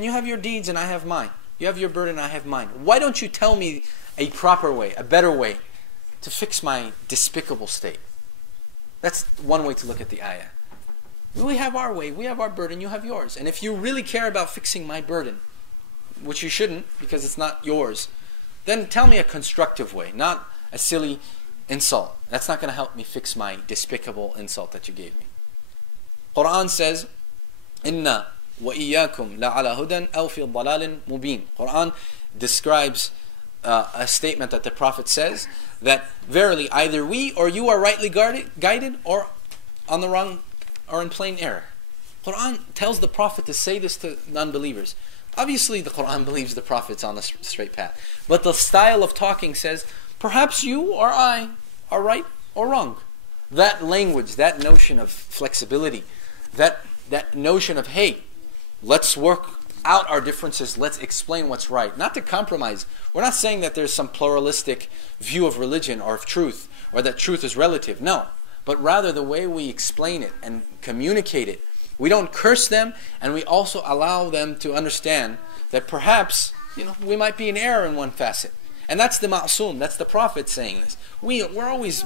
and you have your deeds and I have mine. You have your burden and I have mine. Why don't you tell me a proper way, a better way to fix my despicable state? That's one way to look at the ayah. We have our way, we have our burden, you have yours. And if you really care about fixing my burden, which you shouldn't because it's not yours, then tell me a constructive way, not a silly insult. That's not going to help me fix my despicable insult that you gave me. Quran says, Inna wa iyyakum la ala hudan aw fi dalalin mubin. Quran describes a statement that the Prophet says that verily either we or you are rightly guided or on the wrong or in plain error. Quran tells the Prophet to say this to non-believers. Obviously the Quran believes the Prophet's on the straight path. But the style of talking says, perhaps you or I are right or wrong. That language, that notion of flexibility, that notion of, hey, let's work out our differences, let's explain what's right. Not to compromise. We're not saying that there's some pluralistic view of religion or of truth, or that truth is relative. No. But rather the way we explain it and communicate it, we don't curse them, and we also allow them to understand that perhaps, we might be in error in one facet. And that's the ma'soom, that's the Prophet saying this. We're always,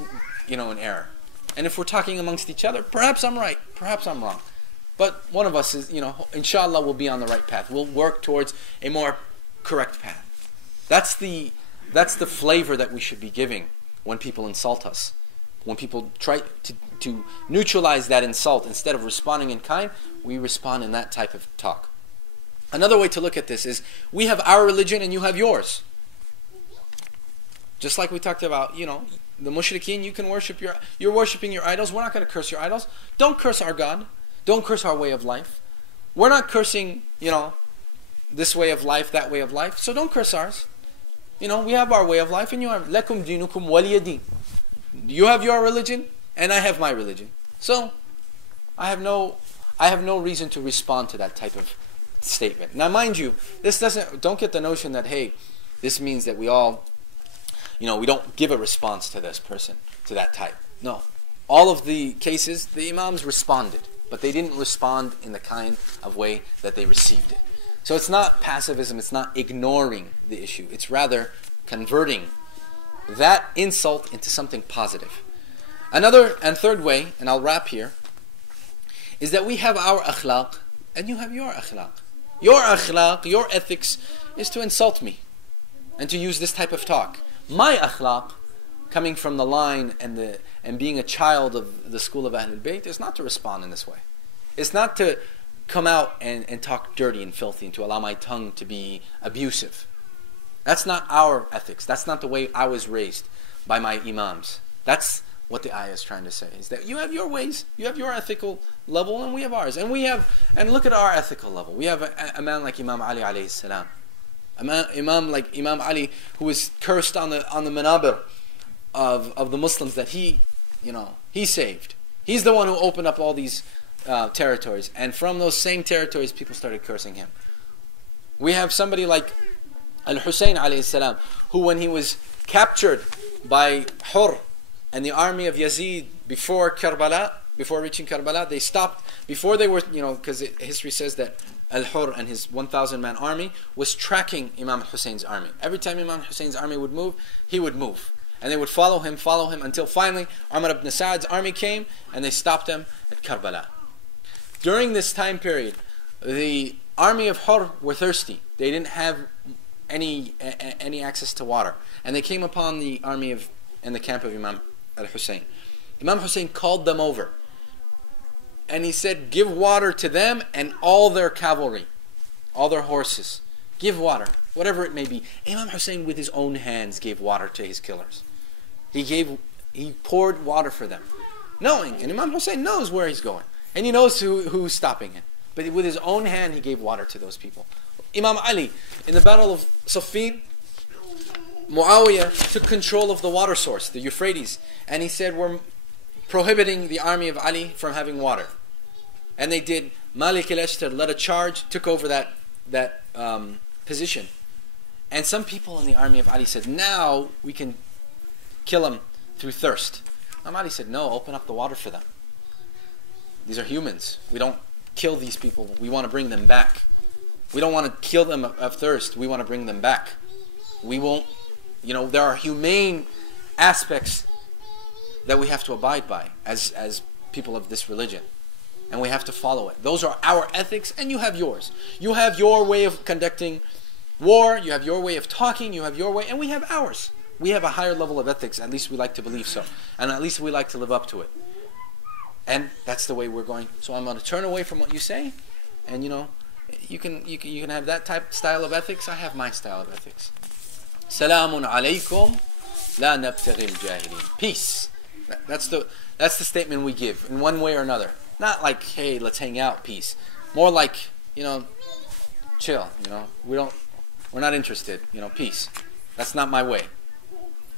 in error. And if we're talking amongst each other, perhaps I'm right, perhaps I'm wrong. But one of us is, inshallah, will be on the right path. We'll work towards a more correct path. That's the flavor that we should be giving when people insult us. When people try to neutralize that insult, instead of responding in kind, we respond in that type of talk. Another way to look at this is, we have our religion and you have yours. Just like we talked about, the mushrikeen, you can worship you're worshiping your idols. We're not going to curse your idols. Don't curse our God. Don't curse our way of life. We're not cursing, this way of life, that way of life. So don't curse ours. We have our way of life, and you have lakum dinukum waliya din. You have your religion, and I have my religion. So I have no reason to respond to that type of statement. Now, mind you, don't get the notion that, hey, this means that we all, we don't give a response to this person, to that type. No. All of the cases, the Imams responded, but they didn't respond in the kind of way that they received it. So it's not passivism, it's not ignoring the issue. It's rather converting that insult into something positive. Another and third way, and I'll wrap here, is that we have our akhlaq and you have your akhlaq. Your akhlaq, your ethics, is to insult me and to use this type of talk. My akhlaq, coming from the line and being a child of the school of Ahlul Bayt, is not to respond in this way. It's not to come out and talk dirty and filthy and to allow my tongue to be abusive. That's not our ethics. That's not the way I was raised by my imams. That's what the ayah is trying to say, is that you have your ways, you have your ethical level, and we have ours. And look at our ethical level. We have a man like Imam Ali alayhi salam. Imam like Imam Ali, who was cursed on the manabir of the Muslims that he saved. He's the one who opened up all these territories, and from those same territories people started cursing him. We have somebody like Al-Hussein alayhi salam, who when he was captured by Hur and the army of Yazid before reaching Karbala, they stopped, before they were, because history says that Al-Hur and his 1,000-man army was tracking Imam Hussein's army. Every time Imam Hussein's army would move, he would move. And they would follow him, until finally Umar ibn Sa'ad's army came and they stopped them at Karbala. During this time period, the army of Hur were thirsty. They didn't have any access to water. And they came upon the army in the camp of Imam al-Hussein. Imam Hussein called them over. And he said, give water to them and all their cavalry, all their horses. Give water, whatever it may be. Imam Hussein with his own hands gave water to his killers. He poured water for them. Knowing, and Imam Hussein knows where he's going. And he knows who's stopping him. But with his own hand, he gave water to those people. Imam Ali, in the battle of Siffin, Muawiyah took control of the water source, the Euphrates. And he said, we're prohibiting the army of Ali from having water. And they did. Malik al-Ashtar led a charge, took over that position. And some people in the army of Ali said, now we can kill them through thirst. Imam Ali said, no, open up the water for them. These are humans. We don't kill these people. We want to bring them back. We don't want to kill them of thirst. We want to bring them back. We won't, there are humane aspects that we have to abide by as people of this religion. And we have to follow it. Those are our ethics, and you have yours. You have your way of conducting war, you have your way of talking, you have your way, and we have ours. We have a higher level of ethics, at least we like to believe so. And at least we like to live up to it. And that's the way we're going. So I'm going to turn away from what you say, and you can have that style of ethics. I have my style of ethics. Salamun alaykum la nabtaghi al-jahilin. Peace. That's the statement we give in one way or another. Not like, hey, let's hang out, peace. More like, chill, we're not interested, peace. That's not my way.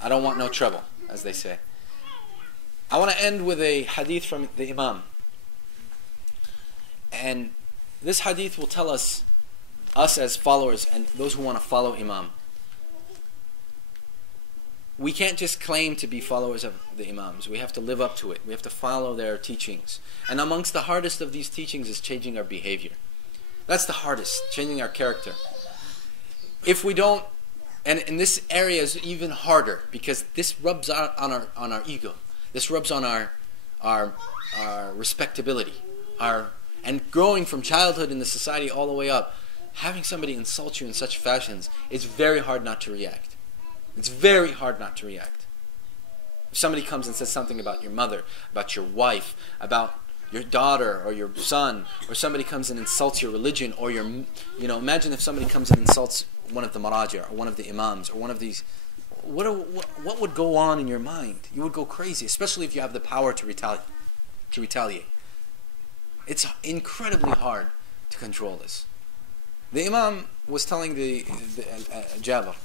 I don't want no trouble, as they say. I want to end with a hadith from the Imam. And this hadith will tell us as followers and those who want to follow Imam, we can't just claim to be followers of the Imams. We have to live up to it. We have to follow their teachings. And amongst the hardest of these teachings is changing our behavior. That's the hardest, changing our character. If we don't, and in this area is even harder because this rubs on our ego. This rubs on our respectability. And growing from childhood in the society all the way up, having somebody insult you in such fashions, it's very hard not to react. It's very hard not to react. If somebody comes and says something about your mother, about your wife, about your daughter or your son, or somebody comes and insults your religion, or imagine if somebody comes and insults one of the Maraja, or one of the Imams, or one of these, what would go on in your mind? You would go crazy, especially if you have the power to retaliate. It's incredibly hard to control this. The Imam was telling the Jabir,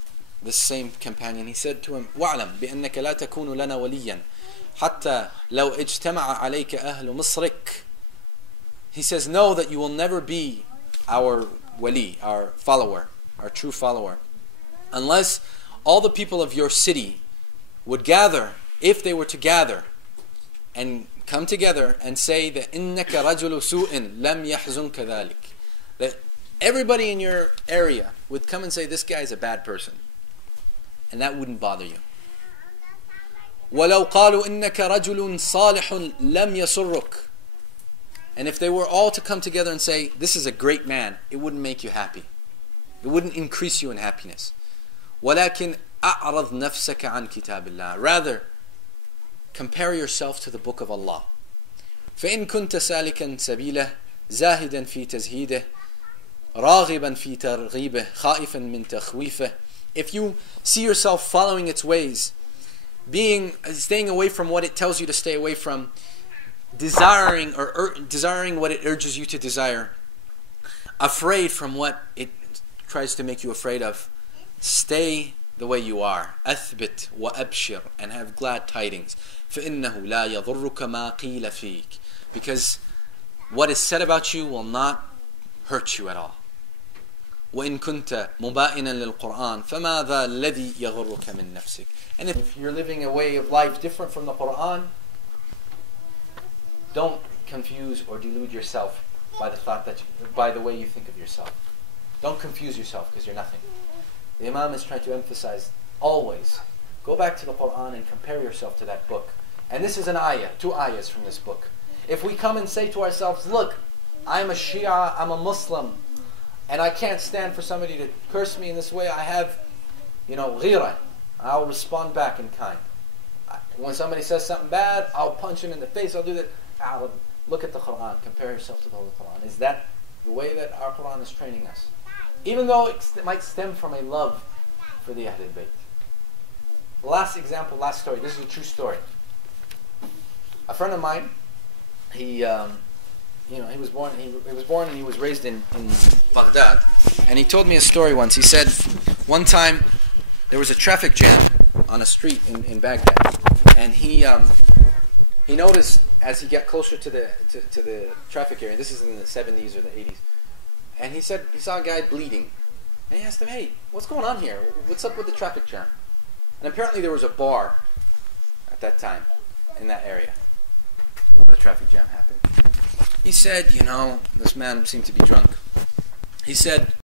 this same companion, he said to him, وَعْلَمْ بِأَنَّكَ لَا تَكُونُ لَنَا وَلِيًّا حَتَّى لَوْ اجْتَمَعَ عَلَيْكَ أَهْلُ مِصْرِكَ. He says, know that you will never be our wali, our follower, our true follower, unless all the people of your city would gather, if they were to gather and come together and say that إِنَّكَ رَجُلُ سُوءٍ لَمْ يَحْزُنْكَ ذَلِكَ, that everybody in your area would come and say, this guy is a bad person. And that wouldn't bother you. وَلَوْ قَالُوا إِنَّكَ رَجُلٌ صَالِحٌ لَمْ يَسُرُّكَ. And if they were all to come together and say, this is a great man, it wouldn't make you happy. It wouldn't increase you in happiness. وَلَكِنْ أَعْرَضْ نَفْسَكَ عَنْ كِتَابِ اللَّهِ. Rather, compare yourself to the book of Allah. فَإِن كُنْتَ سَالِكًا سَبِيلَهِ زَاهِدًا فِي تَزْهِيدِهِ راغبا في ترغيبه خائفا من تخويفه. If you see yourself following its ways, staying away from what it tells you to stay away from, desiring what it urges you to desire, afraid from what it tries to make you afraid of, stay the way you are. أثبت وأبشر, and have glad tidings. فإنه لا يضرك ما قيل فيك, because what is said about you will not hurt you at all. وَإِن كُنْتَ مُبَائِنًا لِلْقُرْآنِ فَمَاذَا الَّذِي يَغُرُّكَ مِن نَفْسِكَ. And if you're living a way of life different from the Qur'an, don't confuse or delude yourself by the thought by the way you think of yourself. Don't confuse yourself because you're nothing. The Imam is trying to emphasize always, go back to the Qur'an and compare yourself to that book. And this is an ayah, 2 ayahs from this book. If we come and say to ourselves, look, I'm a Shia, I'm a Muslim, and I can't stand for somebody to curse me in this way, I have, ghira. I'll respond back in kind. When somebody says something bad, I'll punch him in the face, I'll do that. Look at the Quran, compare yourself to the Holy Quran. Is that the way that our Quran is training us? Even though it might stem from a love for the Ahlul Bayt. Last example, last story. This is a true story. A friend of mine, he was born and he was raised in Baghdad. And he told me a story once. He said, one time there was a traffic jam on a street in Baghdad. And he noticed as he got closer to the traffic area, this is in the 70s or the 80s, and he said he saw a guy bleeding. And he asked him, hey, what's going on here? What's up with the traffic jam? And apparently there was a bar at that time in that area where the traffic jam happened. He said, this man seemed to be drunk. He said,